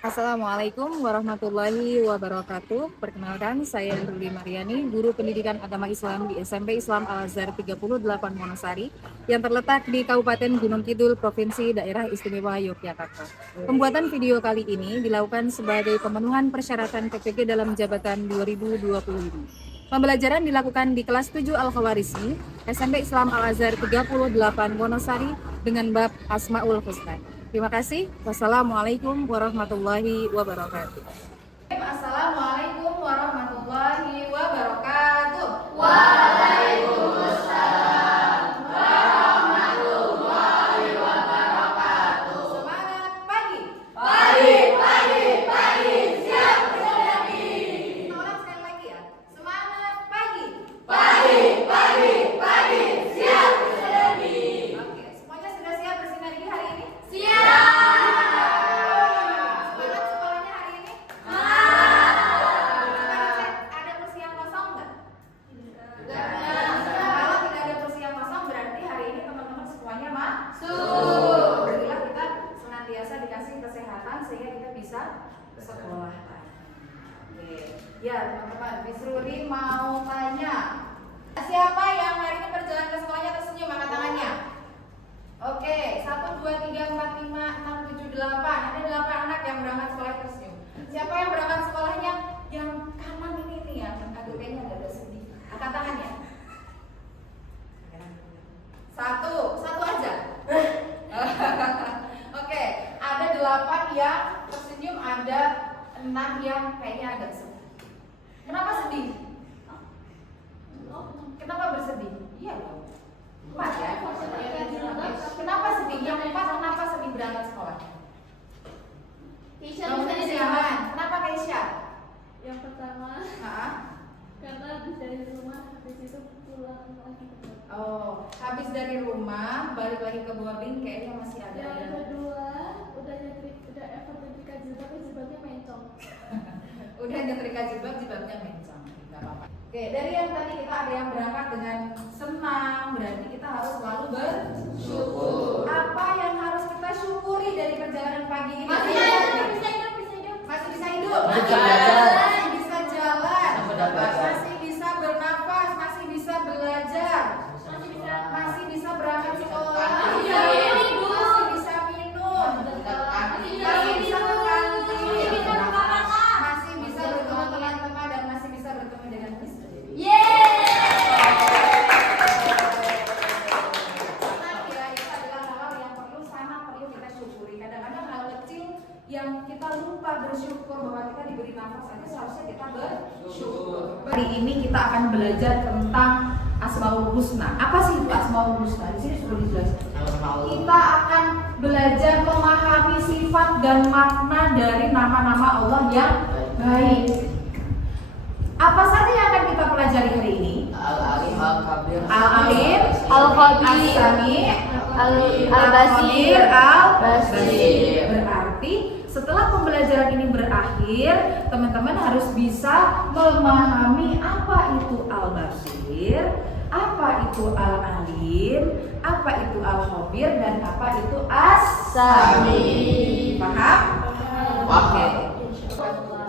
Assalamualaikum warahmatullahi wabarakatuh. Perkenalkan, saya Ruli Mariani, Guru Pendidikan Agama Islam di SMP Islam Al-Azhar 38 Wonosari yang terletak di Kabupaten Gunung Kidul, Provinsi Daerah Istimewa Yogyakarta. Pembuatan video kali ini dilakukan sebagai pemenuhan persyaratan PPG dalam jabatan 2020 ini. Pembelajaran dilakukan di kelas 7 Al-Khawarizmi, SMP Islam Al-Azhar 38 Wonosari dengan bab Asmaul Husna. Terima kasih. Wassalamualaikum warahmatullahi wabarakatuh. Assalamualaikum warahmatullahi wabarakatuh. Waalaikumsalam warahmatullahi wabarakatuh. Semangat pagi. Pagi, siap bersedia. Kita ulang sekali lagi ya. Semangat pagi. Pagi, siap bersedia. Oke, semuanya sudah siap bersinergi hari ini? Siap. Semangat sekolahnya hari ini? Ada kursi yang kosong nggak? Kalau tidak ada kursi yang kosong berarti hari ini teman-teman semuanya masuk. Alhamdulillah kita senantiasa dikasih kesehatan sehingga kita bisa ke sekolah. Oke. Ya teman-teman, Bisruri mau tanya, siapa yang hari ini berjalan ke sekolahnya tersenyum, angkat tangannya. Oke, 1, 2, 3, 4, 5, 6, 7, 8. Ada 8 anak yang berangkat sekolah tersenyum. Siapa yang berangkat sekolahnya yang kanan ini nih ya? Aduh kayaknya agak sedih. Angkat tangannya. Satu aja. Oke, ada 8 yang tersenyum, ada 6 yang kayaknya agak sedih. Kenapa sedih? Kenapa bersedih? Iya loh. 4 ya. Kenapa sedih? Yang 4 kenapa sedih berangkat sekolah? Keisha Kamu bisa tadi dijawab. silakan. Kenapa Keisha? Yang pertama, Hah? karena habis dari rumah, habis itu pulang lagi ke rumah. Oh, habis dari rumah balik lagi ke boarding kayaknya masih ada. Yang kedua, udah effort nyetrika jilbabnya mencong. Udah nyetrika jilbabnya mencong. Enggak apa-apa. Oke, dari yang tadi kita ada yang berangkat dengan senang, berarti kita harus selalu bersyukur. Apa yang harus kita syukuri dari perjalanan pagi ini? Masih Masih bisa hidup. Masih bisa jalan. Masih bisa bernafas, masih bisa belajar. Masih bisa berangkat sekolah. Masih bisa minum. Masih bisa minum. Masih bisa ke kantin. Masih bisa bertemu teman-teman dan masih bisa bertemu dengan Miss. Senang ya, itu adalah hal-hal yang perlu kita syukuri. Kadang-kadang hal kecil yang kita lupa bersyukur bahwa kita diberi nafas aja seharusnya kita bersyukur. Hari ini kita akan belajar tentang Asmaul Husna. Apa sih itu Asmaul Husna? Di sini sudah dijelaskan. Kita akan belajar memahami sifat dan makna dari nama-nama Allah yang baik. Apa saja yang akan kita pelajari hari ini? Al-Alim, Al-Kabir, Al-Alim, Al-Qadir, As-Sami, Al-Basir, Al-Basir. Berarti setelah pembelajaran ini berakhir, teman-teman harus bisa memahami apa itu Al-Basir, apa itu Al-Alim, apa itu Al-Khabir, dan apa itu As-Sami. Paham? Oke.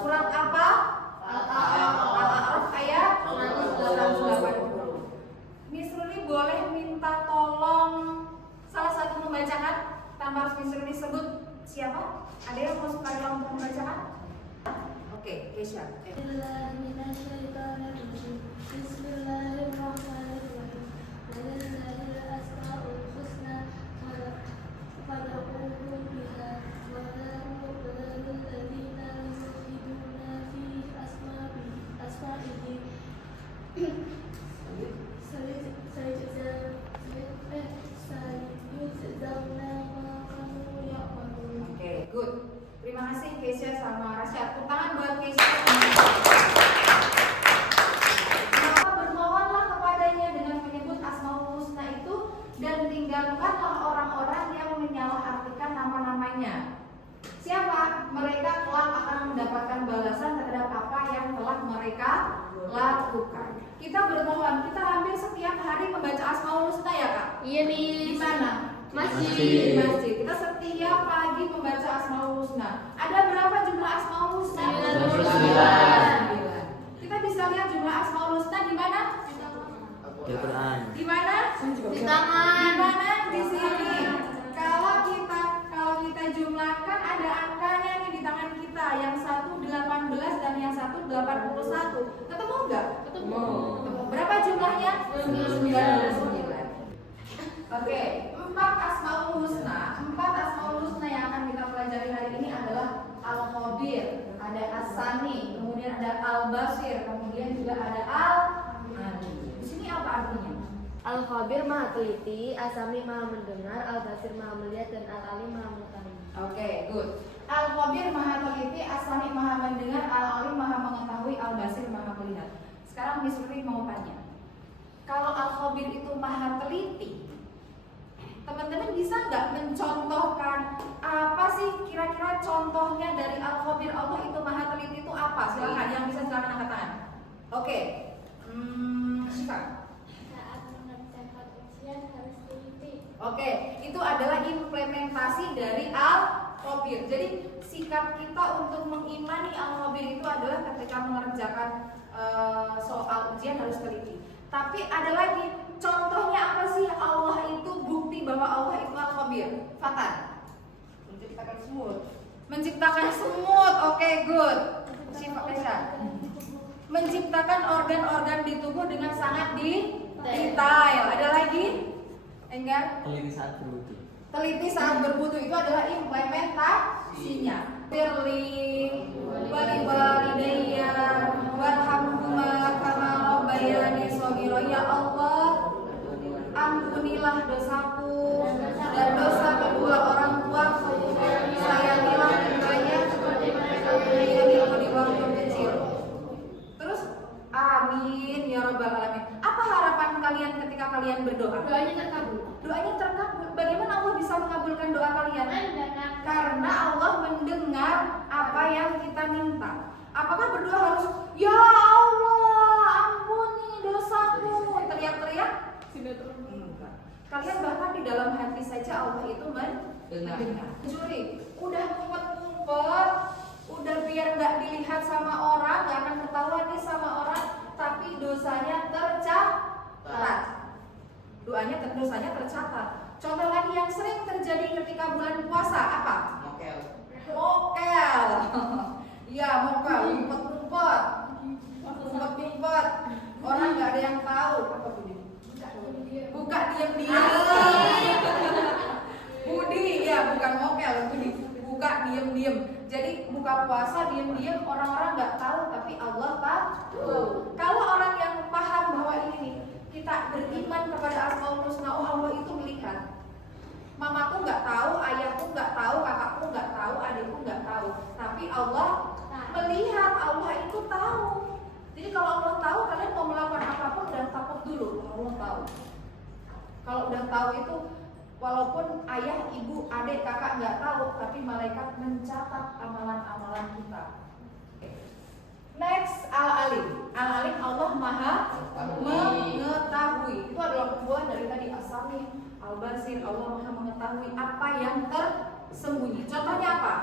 Surat apa? Al-A'raf ayat 180. Miss Ruli boleh minta tolong salah satu membacakan tanpa harus Miss Ruli sebut siapa? Ada yang mau sukarela untuk membacakan? Oke, Keisha. Bismillahirrahmanirrahim. Walillahil asmaul husna fad'uuhu biha wa dharul ladzina yulhiduna fi asma'ihi. Sayujzauna ma kanu ya'malun. Oke, good. Terima kasih Keisha sama Rasya. Tepuk tangan buat Keisha. Maka bermohonlah kepadanya dengan menyebut Asmaul Husna itu dan tinggalkanlah orang-orang yang menyalahartikan nama-namanya. Siapa? Mereka kelak akan mendapatkan balasan terhadap apa yang telah mereka lakukan. Kita bermohon, kita hampir setiap hari membaca Asmaul Husna ya Kak? Iya nih. Di mana? Masjid. Di masjid. Kita setiap pagi membaca Asmaul Husna. Ada berapa kan ada angkanya nih di tangan kita, yang satu 18 dan yang satu 81. Ketemu nggak? Ketemu. Berapa jumlahnya? 99. Oke, 4 Asmaul Husna yang akan kita pelajari hari ini adalah Al-Khabir, ada As-Sami, kemudian ada Al-Basir, kemudian juga ada Al-Alim. Di sini apa artinya? Al-Khabir maha teliti, As-Sami maha mendengar, Al-Basir maha melihat, dan Al-Alim maha mengetahui. Oke, good. Al-Khabir maha teliti, As-Sami maha mendengar, Al-Alim maha mengetahui, Al-Basir maha melihat. Sekarang Miss Ruri mau tanya, kalau Al-Khabir itu maha teliti, teman-teman bisa nggak mencontohkan apa sih kira-kira contohnya dari Al-Khabir Allah itu maha teliti itu apa? Silakan, yang bisa silakan angkat tangan. Oke, Syifa. Saat mengerjakan ujian harus teliti. Oke, itu adalah implementasi dari Al-Khabir. Jadi sikap kita untuk mengimani Al-Khabir itu adalah ketika mengerjakan soal ujian harus teliti. Tapi ada lagi, contohnya apa sih Allah itu bukti bahwa Allah itu Al-Khabir? Fatan. Menciptakan semut. Menciptakan semut. Oke, good. Syifa Kesha. Menciptakan organ-organ di tubuh dengan sangat detail. Ada lagi? Enggar? Teliti saat berwudu itu adalah implementasinya. Firli waliwalidayya warhamhuma kama rabbayani shaghira. Ya Allah, ampunilah dosaku dan dosa kedua orang tuaku. Sayangilah mereka seperti mereka menyayangiku di waktu kecil. Terus amin ya rabbal alamin. Apa harapan kalian ketika kalian berdoa? Doanya terkabul. Doanya terkabul. Bagaimana Allah bisa mengabulkan doa kalian? Karena Allah mendengar apa yang kita minta. Apakah berdoa harus ya Allah ampuni dosaku, teriak-teriak? Enggak. Kalian bahkan di dalam hati saja Allah itu mendengar. Juri, udah ngumpet-ngumpet, udah biar nggak dilihat sama orang, nggak akan ketahuan nih sama orang, tapi dosanya tercatat. Dosanya tercatat. Contoh lagi yang sering terjadi ketika bulan puasa apa? Mokel. Iya, mokel, ngumpet-ngumpet. Ngumpet-ngumpet. Orang nggak ada yang tahu apa tuh? Buka diam-diam. Budi, ya bukan mokel, Budi. Buka diam-diam. Jadi buka puasa diam-diam, orang-orang nggak tahu, tapi Allah tahu. Kalau orang yang paham bahwa ini nih, kita beriman kepada Asmaul Husna, oh Allah itu melihat. Mamaku nggak tahu, ayahku nggak tahu, kakakku nggak tahu, adikku nggak tahu, tapi Allah melihat, Allah itu tahu. Jadi kalau Allah tahu, kalian mau melakukan apapun udah takut dulu. Allah tahu. Kalau udah tahu itu, walaupun ayah, ibu, adik, kakak nggak tahu, tapi malaikat mencatat amalan-amalan kita. Next, Al-Alim. Al-Alim Allah maha mengetahui. Itu adalah kumpulan dari tadi As-Sami, Al-Basir. Allah maha mengetahui apa yang tersembunyi. Contohnya apa?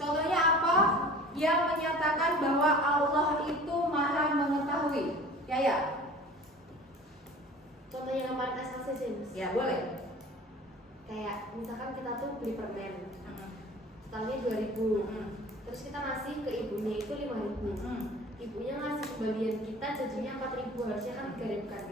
Contohnya apa? Yang menyatakan bahwa Allah itu maha mengetahui. Ya. Contoh yang kemarin SLC James. Ya, boleh. Kayak misalkan kita tuh beli permen, totalnya 2.000. Terus kita ngasih ke ibunya itu 5.000. Ibunya ngasih kembalian kita jadinya 4.000, harusnya kan 3.000 kan.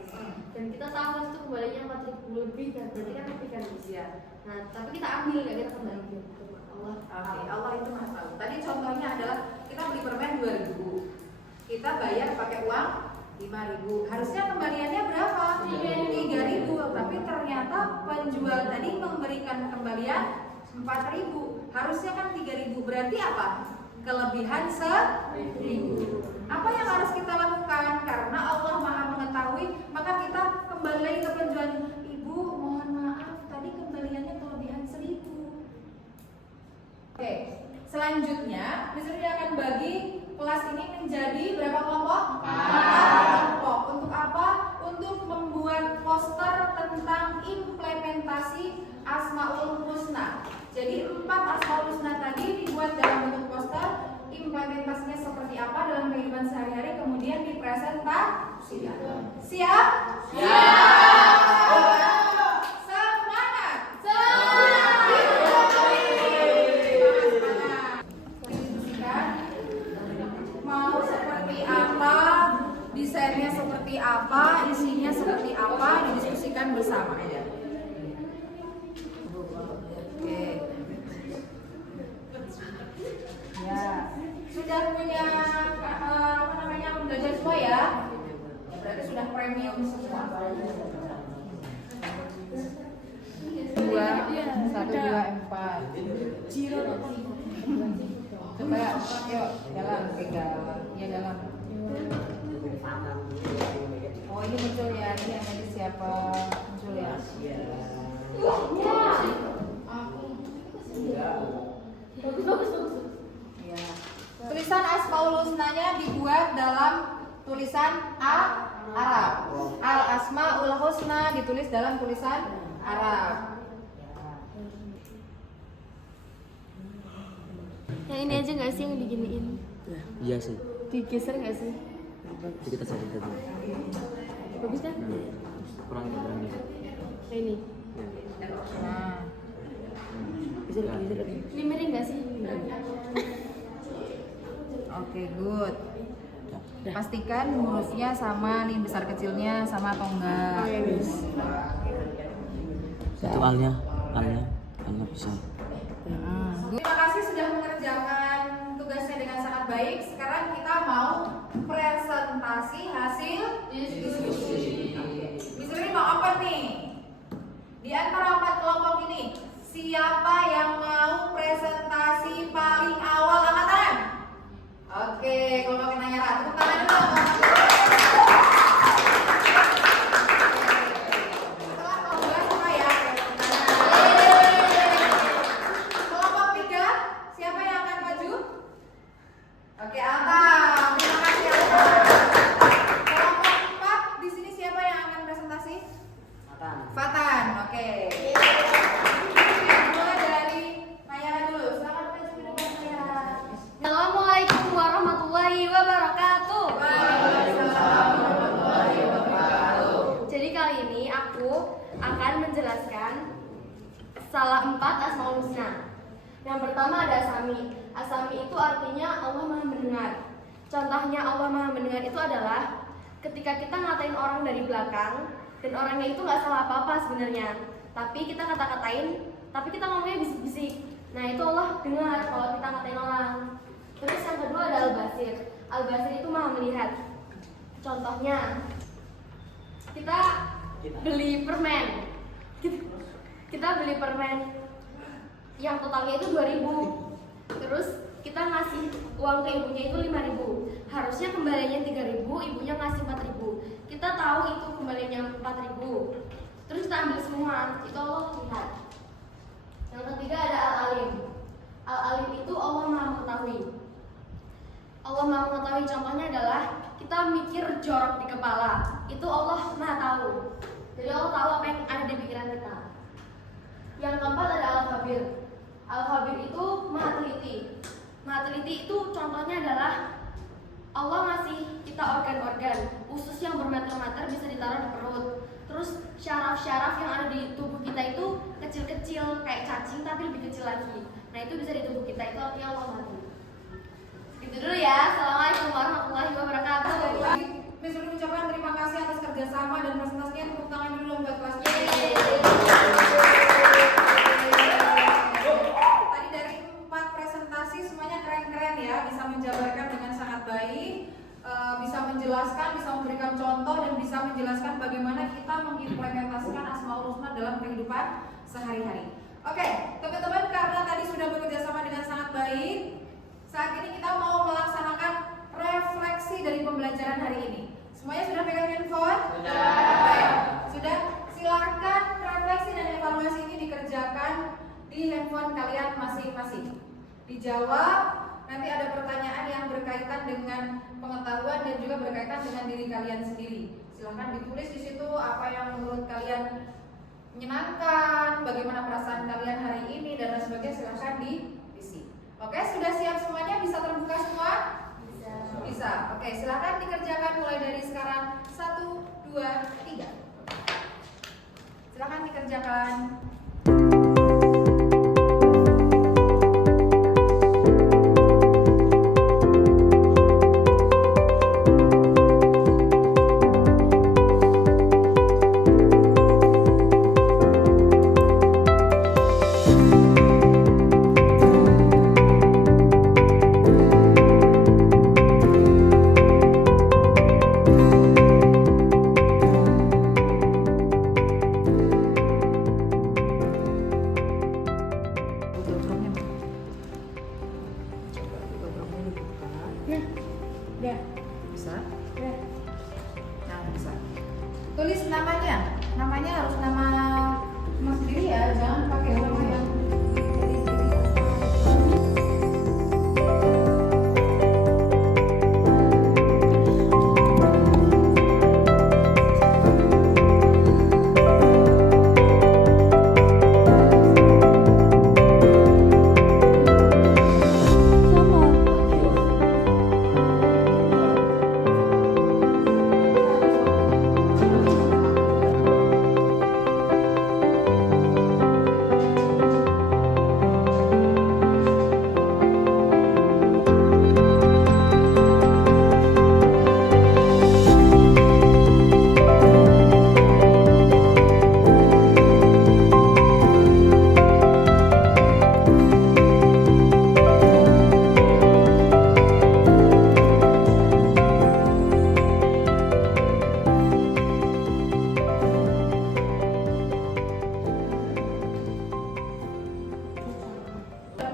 Dan kita tahu kan itu kembalinya 4.000 lebih kan, berarti kan lebih kan ya. Nah, tapi kita ambil nggak kita kembaliin ke Allah. Oke, Allah itu maha tahu. Tadi contohnya adalah kita beli permen 2.000. Kita bayar pakai uang 5.000. Harusnya kembaliannya berapa? 3.000. Tapi ternyata penjual tadi memberikan kembalian 4.000. Harusnya kan 3.000. Berarti apa? Kelebihan 1.000. Apa yang harus kita lakukan? Karena Allah maha mengetahui, maka kita kembali lagi ke penjual. Ibu, mohon maaf, tadi kembaliannya kelebihan 1.000. Oke, selanjutnya Misalnya akan bagi kelas ini menjadi berapa kelompok? 4 kelompok. Untuk apa? Untuk membuat poster tentang implementasi Asmaul Husna. Jadi 4 Asmaul Husna tadi dibuat dalam bentuk poster. Implementasinya seperti apa dalam kehidupan sehari-hari, kemudian dipresentasikan. Siap? Siap. Semangat. punya belajar semua ya? Ya berarti sudah premium semua. 2, 1, 2, 4. Coba, yuk, jalan, pegang. Ya jalan. Oh ini muncul ya, ini yang tadi siapa muncul ya? Ya. Tulisan Asmaul Husnanya dibuat dalam tulisan Arab. Al Asmaul Husna ditulis dalam tulisan Arab. Yang ini aja nggak sih yang diginiin? Iya sih. Digeser nggak sih? Jadi kita cari dulu. Bagus kan? Kurang dikit. Ini. Nah, Bisa lagi. Ini miring nggak sih? oke, good. Pastikan hurufnya sama nih, besar kecilnya sama atau enggak. Itu alnya bisa. Terima kasih sudah mengerjakan tugasnya dengan sangat baik. Sekarang kita mau presentasi hasil diskusi. Diskusi mau apa nih? Di antara 4 kelompok ini, siapa yang mau presentasi paling awal angkat tangan? Oke, kelompok yang nanya Ratu, tepuk tangan dulu. Setelah kelompok semua ya, tepuk tangan. Kelompok 3, siapa yang akan maju? Oke, Alta. Terima kasih Alta. Kelompok 4, di sini siapa yang akan presentasi? Fatan. Oke. Mulai dari Nayara dulu. Silakan maju ke depan Nayara. Assalamualaikum warahmatullahi wabarakatuh. Jadi kali ini aku akan menjelaskan salah 4 Asmaul Husna. Yang pertama ada Asami. Asami itu artinya Allah Maha Mendengar. Contohnya Allah Maha Mendengar itu adalah ketika kita ngatain orang dari belakang dan orangnya itu nggak salah apa-apa sebenarnya, tapi kita kata-katain, tapi kita ngomongnya bisik-bisik. Nah itu Allah dengar kalau kita ngatain orang. Terus yang kedua ada Al-Basir. Al-Basir itu Maha Melihat. Contohnya kita beli permen. Kita beli permen yang totalnya itu 2.000. Terus kita ngasih uang ke ibunya itu 5.000. Harusnya kembaliannya 3.000, ibunya ngasih 4.000. Kita tahu itu kembaliannya 4.000. Terus kita ambil semua, itu Allah lihat. Yang ketiga ada Al-Alim. Al-Alim itu Allah Maha Mengetahui. Allah Maha Mengetahui contohnya adalah kita mikir jorok di kepala. Itu Allah Maha Tahu. Jadi Allah tahu apa yang ada di pikiran kita. Yang keempat ada Al-Khabir. Al-Khabir itu Maha Teliti. Maha Teliti itu contohnya adalah Allah ngasih kita organ-organ, usus yang bermeter-meter bisa ditaruh di perut. Terus syaraf-syaraf yang ada di tubuh kita itu kecil-kecil kayak cacing tapi lebih kecil lagi. Nah itu bisa di tubuh kita, itu artinya Allah mati. Gitu dulu ya. Assalamualaikum warahmatullahi wabarakatuh. Miss Ruli ucapkan terima kasih atas kerjasama dan presentasinya. Tepuk tangan dulu buat kelasnya. Tadi dari 4 presentasi semuanya keren-keren ya, bisa menjabarkan dengan sangat baik, bisa menjelaskan, bisa memberikan contoh dan bisa menjelaskan bagaimana kita mengimplementasikan Asmaul Husna dalam kehidupan sehari-hari. Oke, teman-teman, karena tadi sudah bekerja sama dengan sangat baik, saat ini kita mau melaksanakan refleksi dari pembelajaran hari ini. Semuanya sudah pegang handphone? Sudah. Sudah? Silakan refleksi dan evaluasi ini dikerjakan di handphone kalian masing-masing. Dijawab, nanti ada pertanyaan yang berkaitan dengan pengetahuan dan juga berkaitan dengan diri kalian sendiri. Silakan ditulis di situ apa yang menurut kalian menyenangkan, bagaimana perasaan kalian hari ini dan lain sebagainya. Silakan diisi. Oke, sudah siap semuanya? Bisa terbuka semua? Bisa. Oke, silakan dikerjakan mulai dari sekarang. 1, 2, 3. Silakan dikerjakan. Ya. Bisa? Nah, bisa. Tulis namanya. Namanya harus nama Mas sendiri ya, jangan pakai nama yang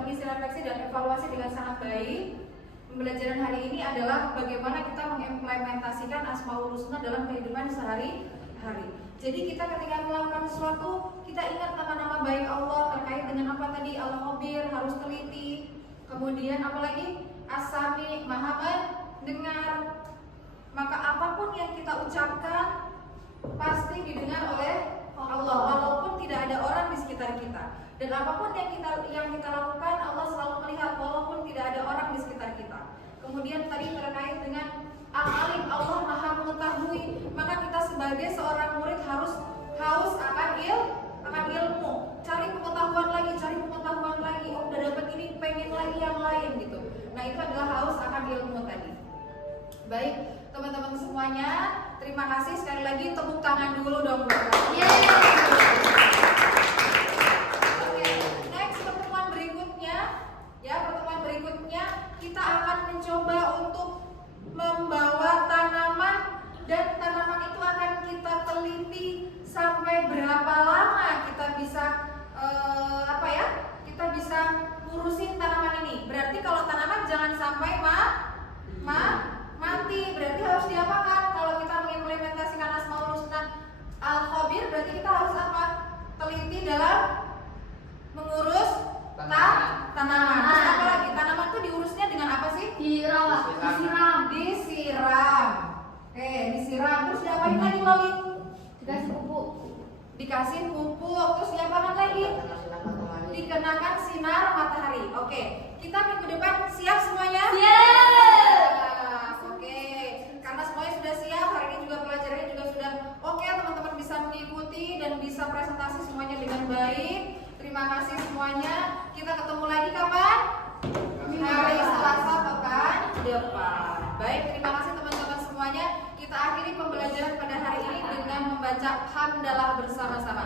mengisi refleksi dan evaluasi dengan sangat baik. Pembelajaran hari ini adalah bagaimana kita mengimplementasikan Asmaul Husna dalam kehidupan sehari-hari. Jadi kita ketika melakukan sesuatu, kita ingat nama-nama baik Allah terkait dengan apa tadi, Al-Khabir, harus teliti. Kemudian apalagi As-Sami, Maha mendengar. Maka apapun yang kita ucapkan pasti didengar oleh Allah, walaupun tidak ada orang di sekitar kita. Dan apapun yang kita lakukan, Allah selalu melihat walaupun tidak ada orang di sekitar kita. Kemudian tadi terkait dengan Al-Alim, Allah Maha mengetahui. Maka kita sebagai seorang murid harus haus akan ilmu. Cari pengetahuan lagi. Oh, udah dapat ini, pengen lagi yang lain gitu. Nah, itu adalah haus akan ilmu tadi. Baik, teman-teman semuanya, terima kasih sekali lagi, tepuk tangan dulu dong buat kalian. Yeay. Oke, next pertemuan berikutnya kita akan mencoba untuk membawa tanaman, dan tanaman itu akan kita teliti sampai berapa lama kita bisa kita bisa ngurusin tanaman ini. Berarti kalau tanaman jangan sampai mati, berarti harus diapakan? Kalau kita mengimplementasikan Asmaul Husna Al-Khabir, berarti kita harus apa? Teliti dalam mengurus tanaman. Terus apa lagi? Tanaman itu diurusnya dengan apa sih? Disiram. Disiram. Terus diapain lagi, Loli? Dikasih pupuk. Terus diapakan lagi? Dikenakan sinar matahari. Oke, kita minggu depan siap semuanya? Oke, karena semuanya sudah siap, hari ini juga pelajarannya juga sudah oke, teman-teman bisa mengikuti dan bisa presentasi semuanya dengan baik. Terima kasih semuanya. Kita ketemu lagi kapan? Hari Selasa pekan depan. Baik, terima kasih teman-teman semuanya. Kita akhiri pembelajaran pada hari ini dengan membaca hamdalah bersama-sama.